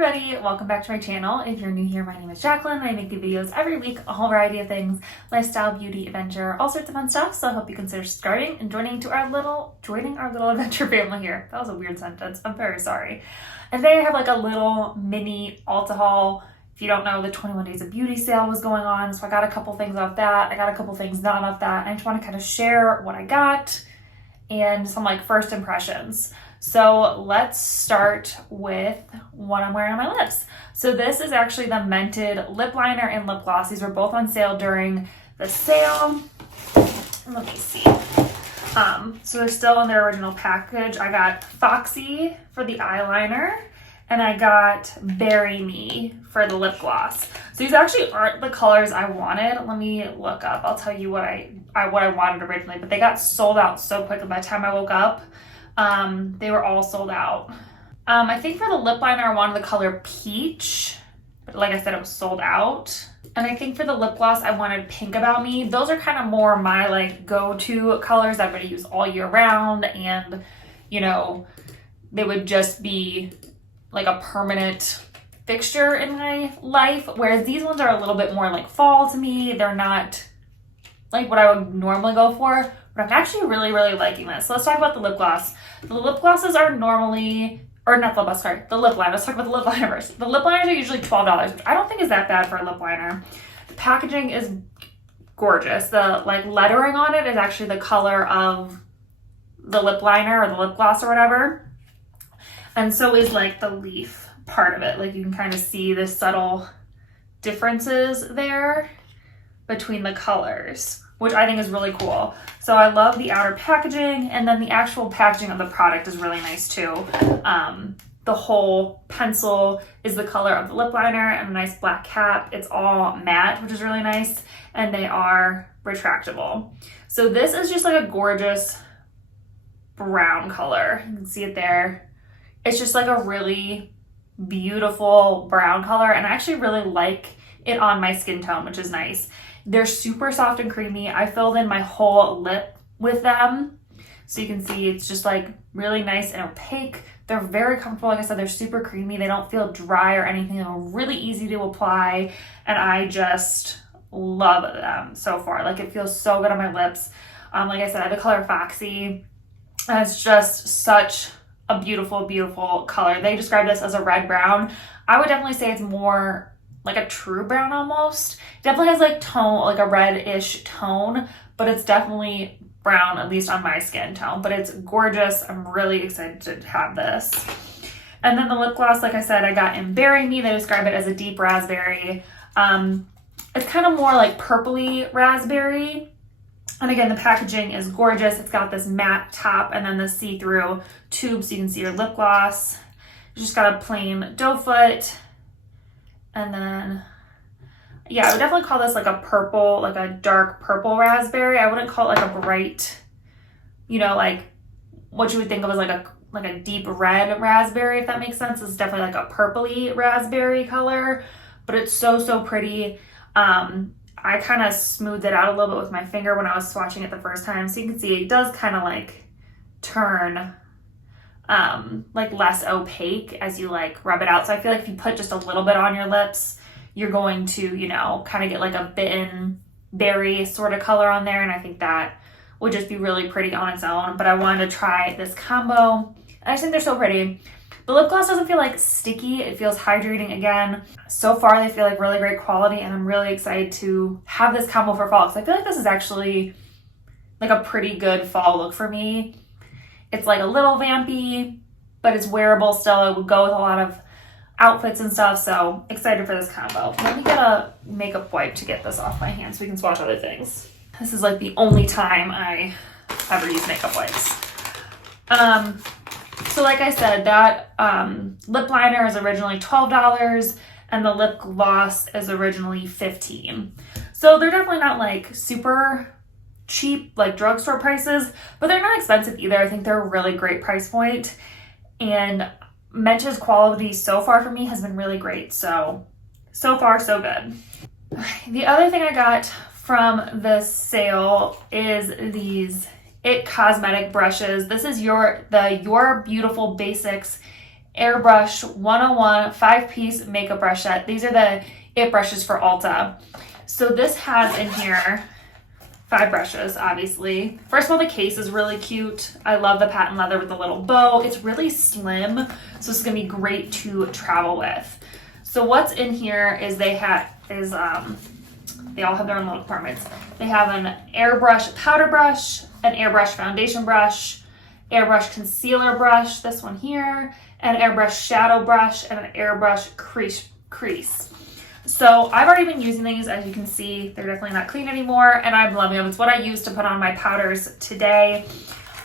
everybody, welcome back to my channel. If you're new here, my name is Jacqueline and I make videos every week, a whole variety of things, lifestyle, beauty, adventure, all sorts of fun stuff. So I hope you consider subscribing and joining our little adventure family here. That was a weird sentence. I'm very sorry. And today I have like a little mini Ulta haul. If you don't know, the 21 Days of Beauty sale was going on, so I got a couple things off that. I got a couple things not off that. I just want to kind of share what I got and some like first impressions. So let's start with what I'm wearing on my lips. So this is actually the Mented lip liner and lip gloss. These were both on sale during the sale. Let me see. So they're still in their original package. I got Foxy for the eyeliner and I got Berry Me for the lip gloss. So these actually aren't the colors I wanted. Let me look up. I'll tell you what I wanted originally, but they got sold out so quickly. By the time I woke up, they were all sold out. I think for the lip liner, I wanted the color Peach, but like I said, it was sold out. And I think for the lip gloss, I wanted Pink About Me. Those are kind of more my like go-to colors I'm going to use all year round. And, you know, they would just be like a permanent fixture in my life. Whereas these ones are a little bit more like fall to me. They're not like what I would normally go for. But I'm actually really, really liking this. So let's talk about the lip gloss. The lip glosses are normally, or not the lip gloss, sorry, the lip liner. Let's talk about the lip liner first. The lip liners are usually $12, which I don't think is that bad for a lip liner. The packaging is gorgeous. The like lettering on it is actually the color of the lip liner or the lip gloss or whatever. And so is like the leaf part of it. Like you can kind of see the subtle differences there between the colors, which I think is really cool. So I love the outer packaging, and then the actual packaging of the product is really nice too. The whole pencil is the color of the lip liner and a nice black cap. It's all matte, which is really nice, and they are retractable. So this is just like a gorgeous brown color. You can see it there. It's just like a really beautiful brown color, and I actually really like it on my skin tone, which is nice. They're super soft and creamy. I filled in my whole lip with them. So you can see it's just like really nice and opaque. They're very comfortable. Like I said, they're super creamy. They don't feel dry or anything. They're really easy to apply. And I just love them so far. Like it feels so good on my lips. Like I said, I have the color Foxy. And it's just such a beautiful, beautiful color. They describe this as a red brown. I would definitely say it's more like a true brown almost. It definitely has like tone, like a red-ish tone, but it's definitely brown, at least on my skin tone. But it's gorgeous. I'm really excited to have this. And then the lip gloss, like I said, I got in Berry Me. They describe it as a deep raspberry. It's kind of more like purpley raspberry. And again, the packaging is gorgeous. It's got this matte top and then the see-through tube so you can see your lip gloss. You just got a plain doe foot. And then, yeah, I would definitely call this like a purple, like a dark purple raspberry. I wouldn't call it like a bright, you know, like what you would think of as like a deep red raspberry, if that makes sense. It's definitely like a purpley raspberry color, but it's so, so pretty. I kind of smoothed it out a little bit with my finger when I was swatching it the first time. So you can see it does kind of like turn like less opaque as you like rub it out. So I feel like if you put just a little bit on your lips, you're going to, you know, kind of get like a bitten berry sort of color on there. And I think that would just be really pretty on its own. But I wanted to try this combo. I just think they're so pretty. The lip gloss doesn't feel like sticky. It feels hydrating again. So far, they feel like really great quality, and I'm really excited to have this combo for fall because I feel like this is actually like a pretty good fall look for me. It's like a little vampy, but it's wearable still. It would go with a lot of outfits and stuff, so excited for this combo. Let me get a makeup wipe to get this off my hands so we can swatch other things. This is like the only time I ever use makeup wipes. So like I said, that lip liner is originally $12 and the lip gloss is originally $15. So they're definitely not like super cheap, like drugstore prices, but they're not expensive either. I think they're a really great price point. And Mente's quality so far for me has been really great. So far, so good. The other thing I got from this sale is these IT Cosmetic brushes. This is Your Beautiful Basics Airbrush 101 5-piece makeup brush set. These are the It brushes for Ulta. So this has in here 5 brushes, obviously. First of all, the case is really cute. I love the patent leather with the little bow. It's really slim, so this is gonna be great to travel with. So what's in here is they all have their own little compartments. They have an airbrush powder brush, an airbrush foundation brush, airbrush concealer brush, this one here, an airbrush shadow brush, and an airbrush crease. So I've already been using these. As you can see, they're definitely not clean anymore, and I'm loving them. It's what I use to put on my powders today.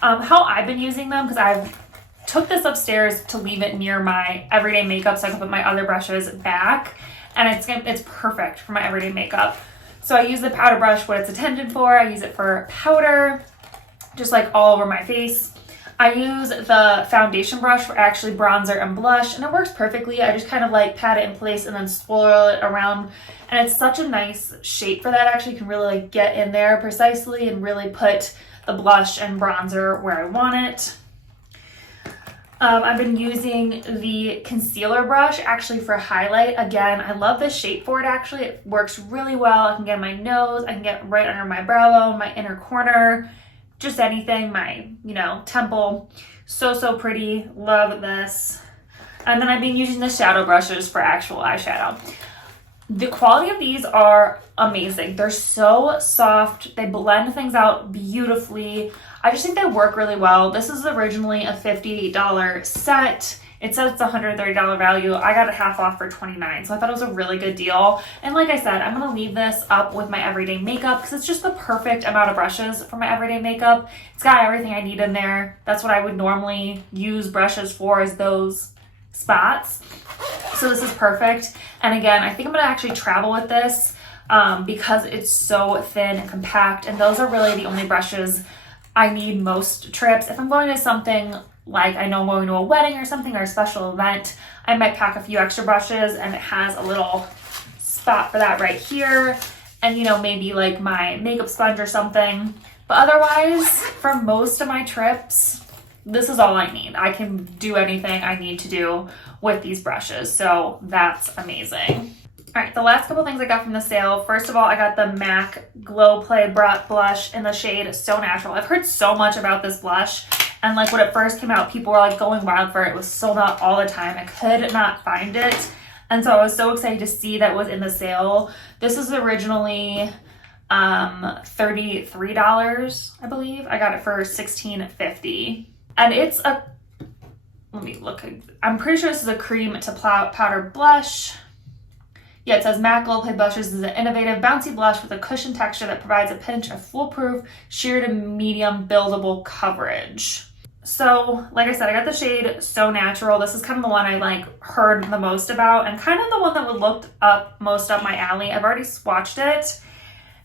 How I've been using them, because I've took this upstairs to leave it near my everyday makeup so I can put my other brushes back, and it's perfect for my everyday makeup. So I use the powder brush, what it's intended for. I use it for powder, just like all over my face. I use the foundation brush for actually bronzer and blush, and it works perfectly. I just kind of like pat it in place and then swirl it around, and it's such a nice shape for that. Actually, you can really like get in there precisely and really put the blush and bronzer where I want it. I've been using the concealer brush actually for highlight. Again, I love this shape for it actually. It works really well. I can get my nose, I can get right under my brow bone, my inner corner, just anything, my, temple. So pretty. Love this. And then I've been using the shadow brushes for actual eyeshadow. The quality of these are amazing. They're so soft. They blend things out beautifully. I just think they work really well. This is originally a $58 set. It says it's a $130 value. I got it half off for $29, so I thought it was a really good deal. And like I said, I'm gonna leave this up with my everyday makeup because it's just the perfect amount of brushes for my everyday makeup. It's got everything I need in there. That's what I would normally use brushes for, is those spots. So this is perfect. And again, I think I'm gonna actually travel with this because it's so thin and compact, and those are really the only brushes I need most trips. If I'm going to something like, I know I'm going to a wedding or something, or a special event, I might pack a few extra brushes, and it has a little spot for that right here, and maybe like my makeup sponge or something. But otherwise, for most of my trips, this is all I need. I can do anything I need to do with these brushes, so that's amazing. All right, the last couple things I got from the sale. First of all, I got the MAC Glow Play Blush in the shade So Natural. I've heard so much about this blush, and like when it first came out, people were like going wild for it. It was sold out all the time. I could not find it, and so I was so excited to see that it was in the sale. This is originally $33, I believe. I got it for $16.50, and it's a, let me look. I'm pretty sure this is a cream to powder blush. Yeah, it says MAC Glow Play Blushes is an innovative, bouncy blush with a cushion texture that provides a pinch of foolproof, sheer to medium buildable coverage. So, like I said, I got the shade So Natural. This is kind of the one I heard the most about, and kind of the one that would look most up my alley. I've already swatched it.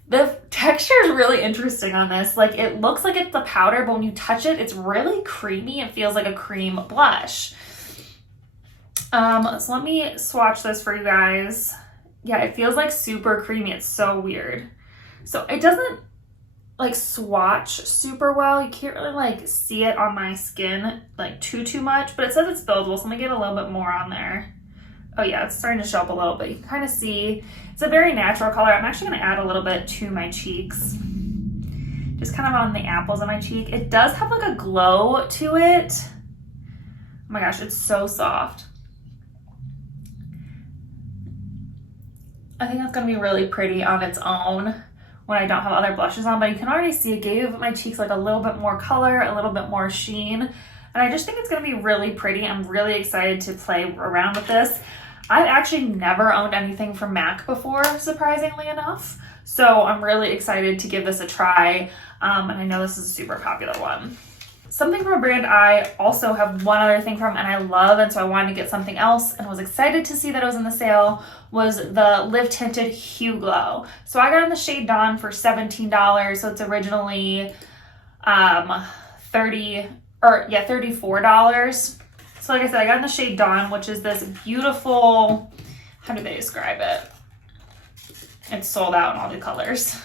The texture is really interesting on this. It looks like it's a powder, but when you touch it, it's really creamy. It feels like a cream blush. So let me swatch this for you guys. Yeah, it feels like super creamy. It's so weird. So it doesn't swatch super well. You can't really see it on my skin too much, but it says it's buildable. So let me get a little bit more on there. Oh yeah, it's starting to show up a little bit. You can kind of see it's a very natural color. I'm actually going to add a little bit to my cheeks, just kind of on the apples of my cheek. It does have a glow to it. Oh my gosh, it's so soft. I think that's going to be really pretty on its own when I don't have other blushes on, but you can already see it gave my cheeks a little bit more color, a little bit more sheen, and I just think it's going to be really pretty. I'm really excited to play around with this. I've actually never owned anything from MAC before, surprisingly enough, so I'm really excited to give this a try, and I know this is a super popular one. Something from a brand I also have one other thing from and I love, and so I wanted to get something else and was excited to see that it was in the sale, was the Live Tinted Hue Glow. So I got in the shade Dawn for $17, so it's originally $34. So like I said, I got in the shade Dawn, which is this beautiful, how do they describe it? It's sold out in all the colors.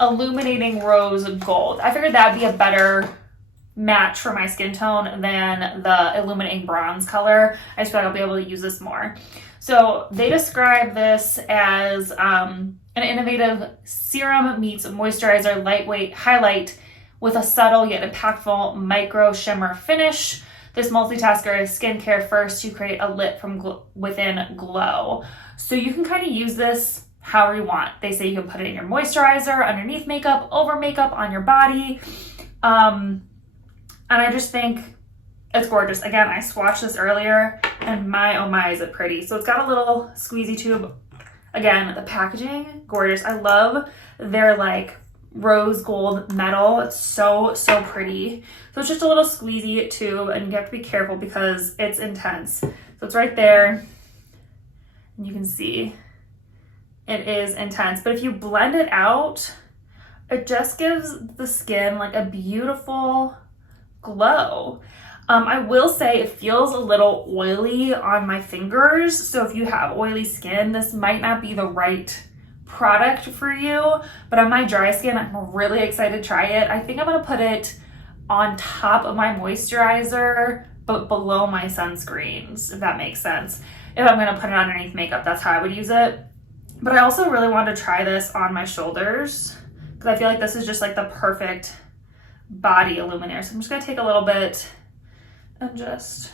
Illuminating rose gold. I figured that'd be a better match for my skin tone than the illuminating bronze color. I just feel like I'll be able to use this more. So they describe this as an innovative serum meets moisturizer lightweight highlight with a subtle yet impactful micro shimmer finish. This multitasker is skincare first to create a lit from within glow. So you can kind of use this however you want. They say you can put it in your moisturizer, underneath makeup, over makeup, on your body. And I just think it's gorgeous. Again, I swatched this earlier and my, oh my, is it pretty. So it's got a little squeezy tube. Again, the packaging, gorgeous. I love their like rose gold metal. It's so, so pretty. So it's just a little squeezy tube and you have to be careful because it's intense. So it's right there and you can see it is intense. But if you blend it out, it just gives the skin like a beautiful glow. I will say it feels a little oily on my fingers. So if you have oily skin, this might not be the right product for you. But on my dry skin, I'm really excited to try it. I think I'm gonna put it on top of my moisturizer, but below my sunscreens, if that makes sense. If I'm gonna put it underneath makeup, that's how I would use it. But I also really wanted to try this on my shoulders because I feel like this is just like the perfect body illuminator. So I'm just gonna take a little bit and just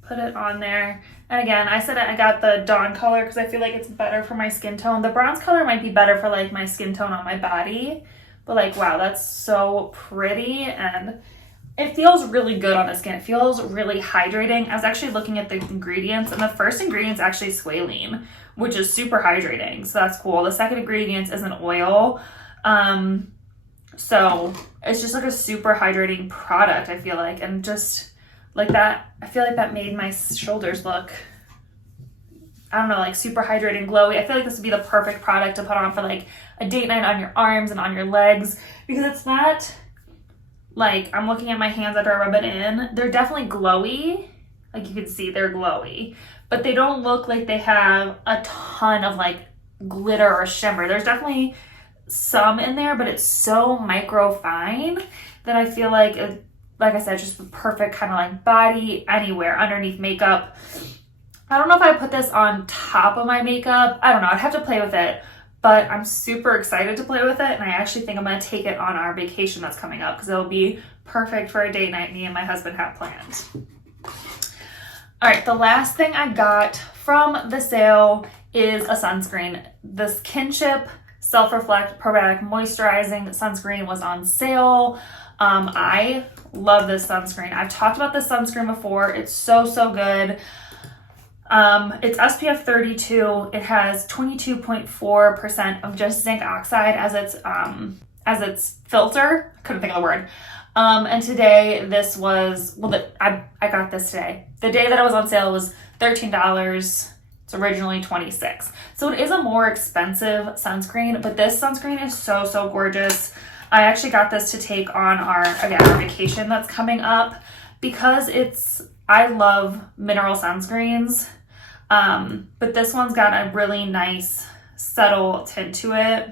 put it on there. And again, I said I got the Dawn color because I feel like it's better for my skin tone. The bronze color might be better for like my skin tone on my body, but like, wow, that's so pretty and it feels really good on the skin. It feels really hydrating. I was actually looking at the ingredients and the first ingredient is actually squalene, which is super hydrating. So that's cool. The second ingredient is an oil. So it's just like a super hydrating product, I feel like. And just like that, I feel like that made my shoulders look, I don't know, like super hydrating, glowy. I feel like this would be the perfect product to put on for like a date night on your arms and on your legs because it's not like, I'm looking at my hands after I rub it in. They're definitely glowy. Like you can see they're glowy, but they don't look like they have a ton of like glitter or shimmer. There's definitely some in there, but it's so micro fine that I feel like, like I said, just the perfect kind of like body anywhere underneath makeup. I don't know if I put this on top of my makeup. I don't know. I'd have to play with it, but I'm super excited to play with it. And I actually think I'm going to take it on our vacation that's coming up because it'll be perfect for a date night me and my husband have planned. All right. The last thing I got from the sale is a sunscreen. This Kinship Self-Reflect Probiotic Moisturizing Sunscreen was on sale. I love this sunscreen. I've talked about this sunscreen before. It's so, so good. It's SPF 32. It has 22.4% of just zinc oxide as its filter. Couldn't think of the word. And today this was, well, I got this today. The day that it was on sale was $13. It's originally $26. So it is a more expensive sunscreen, but this sunscreen is so, so gorgeous. I actually got this to take on our vacation that's coming up because I love mineral sunscreens. But this one's got a really nice subtle tint to it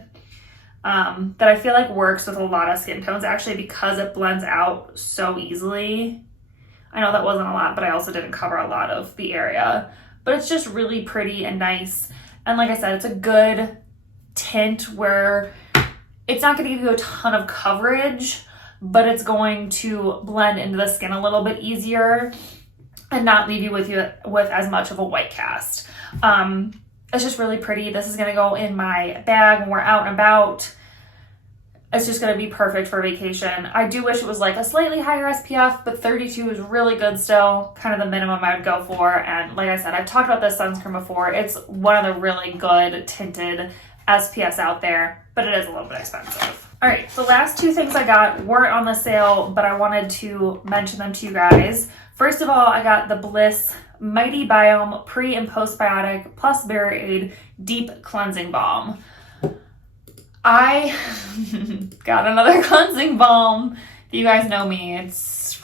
that I feel like works with a lot of skin tones actually because it blends out so easily. I know that wasn't a lot, but I also didn't cover a lot of the area. But it's just really pretty and nice. And like I said, it's a good tint where it's not going to give you a ton of coverage, but it's going to blend into the skin a little bit easier and not leave you with as much of a white cast. It's just really pretty. This is going to go in my bag when we're out and about. It's just going to be perfect for vacation. I do wish it was like a slightly higher SPF, but 32 is really good still, kind of the minimum I would go for. And like I said, I've talked about this sunscreen before. It's one of the really good tinted SPFs out there, but it is a little bit expensive. All right, the last two things I got weren't on the sale, but I wanted to mention them to you guys. First of all, I got the Bliss Mighty Biome Pre- and Postbiotic Plus Berry Deep Cleansing Balm. I got another cleansing balm. You guys know me. It's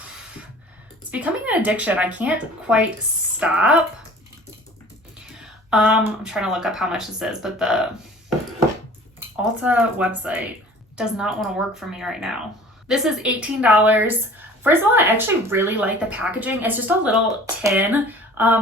becoming an addiction. I can't quite stop. I'm trying to look up how much this is, but the ULTA website does not want to work for me right now. This is $18. First of all, I actually really like the packaging. It's just a little tin.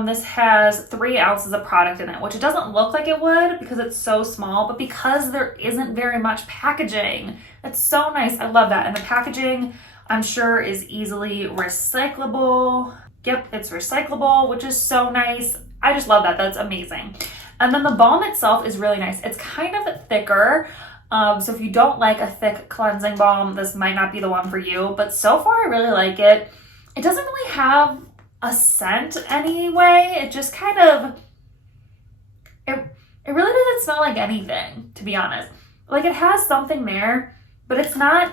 This has 3 ounces of product in it, which it doesn't look like it would because it's so small, but because there isn't very much packaging, it's so nice. I love that. And the packaging, I'm sure, is easily recyclable. Yep, it's recyclable, which is so nice. I just love that. That's amazing. And then the balm itself is really nice. It's kind of thicker. So if you don't like a thick cleansing balm, this might not be the one for you, but so far I really like it. It doesn't really have a scent anyway. It just kind of, it really doesn't smell like anything, to be honest. Like, it has something there, but it's not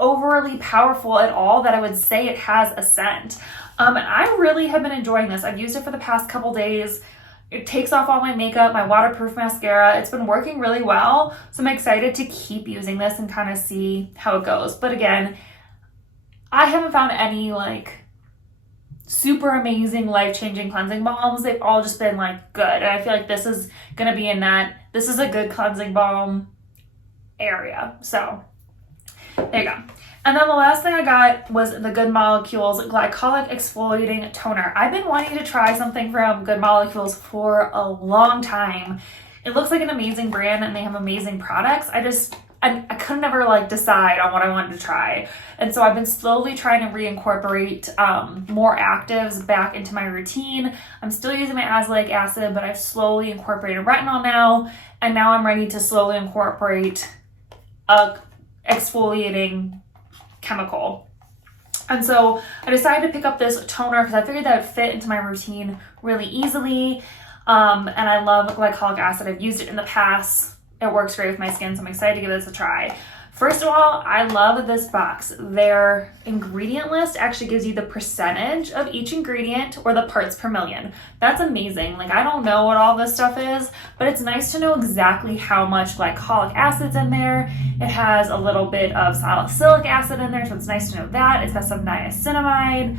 overly powerful at all that I would say it has a scent. And I really have been enjoying this. I've used it for the past couple days. It takes off all my makeup, my waterproof mascara. It's been working really well. So I'm excited to keep using this and kind of see how it goes. But again, I haven't found any like super amazing life-changing cleansing balms. They've all just been like good. And I feel like this is going to be in that. This is a good cleansing balm area. So there you go. And then the last thing I got was the Good Molecules Glycolic Exfoliating Toner. I've been wanting to try something from Good Molecules for a long time. It looks like an amazing brand and they have amazing products. I could never like decide on what I wanted to try. And so I've been slowly trying to reincorporate more actives back into my routine. I'm still using my azelaic acid, but I've slowly incorporated retinol now. And now I'm ready to slowly incorporate a exfoliating chemical. And so I decided to pick up this toner because I figured that would fit into my routine really easily. And I love glycolic acid. I've used it in the past. It works great with my skin, so I'm excited to give this a try. First of all, I love this box. Their ingredient list actually gives you the percentage of each ingredient or the parts per million. That's amazing. Like, I don't know what all this stuff is, but it's nice to know exactly how much glycolic acid's in there. It has a little bit of salicylic acid in there, so it's nice to know that. It's got some niacinamide.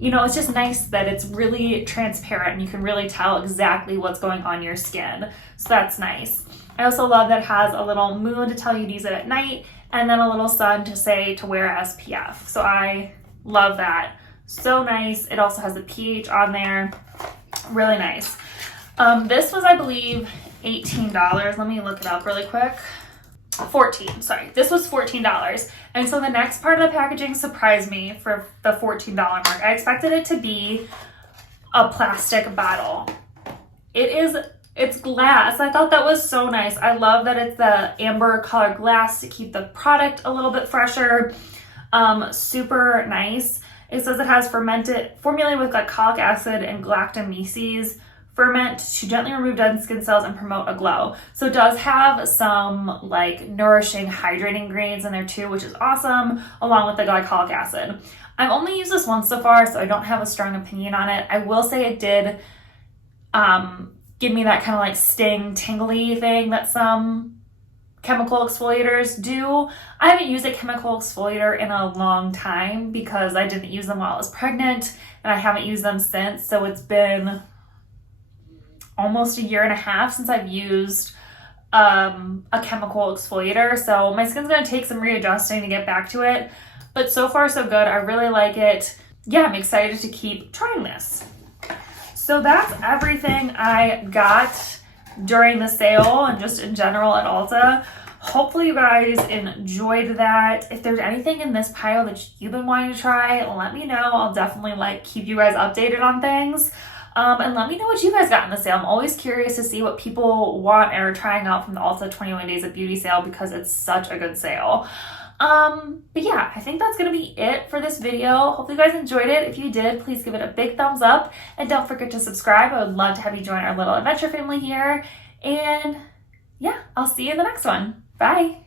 You know, it's just nice that it's really transparent and you can really tell exactly what's going on your skin. So that's nice. I also love that it has a little moon to tell you to use it at night and then a little sun to say to wear SPF. So I love that. So nice. It also has the pH on there. Really nice. This was, I believe, $18. Let me look it up really quick. This was $14. And so the next part of the packaging surprised me for the $14 mark. I expected it to be a plastic bottle. It's glass. I thought that was so nice. I love that it's the amber colored glass to keep the product a little bit fresher. Super nice. It says it has formulated with glycolic acid and galactomyces ferment to gently remove dead skin cells and promote a glow. So it does have some like nourishing, hydrating ingredients in there too, which is awesome, along with the glycolic acid. I've only used this once so far, so I don't have a strong opinion on it. I will say it did give me that kind of like sting, tingly thing that some chemical exfoliators do. I haven't used a chemical exfoliator in a long time because I didn't use them while I was pregnant, and I haven't used them since. So it's been almost 1.5 years since I've used a chemical exfoliator. So my skin's gonna take some readjusting to get back to it. But so far so good. I really like it. Yeah, I'm excited to keep trying this. So that's everything I got during the sale and just in general at Ulta. Hopefully you guys enjoyed that. If there's anything in this pile that you've been wanting to try, let me know. I'll definitely keep you guys updated on things. And let me know what you guys got in the sale. I'm always curious to see what people want and are trying out from the Ulta 21 Days of Beauty sale because it's such a good sale. But yeah, I think that's going to be it for this video. Hopefully you guys enjoyed it. If you did, please give it a big thumbs up and don't forget to subscribe. I would love to have you join our little adventure family here. And yeah, I'll see you in the next one. Bye.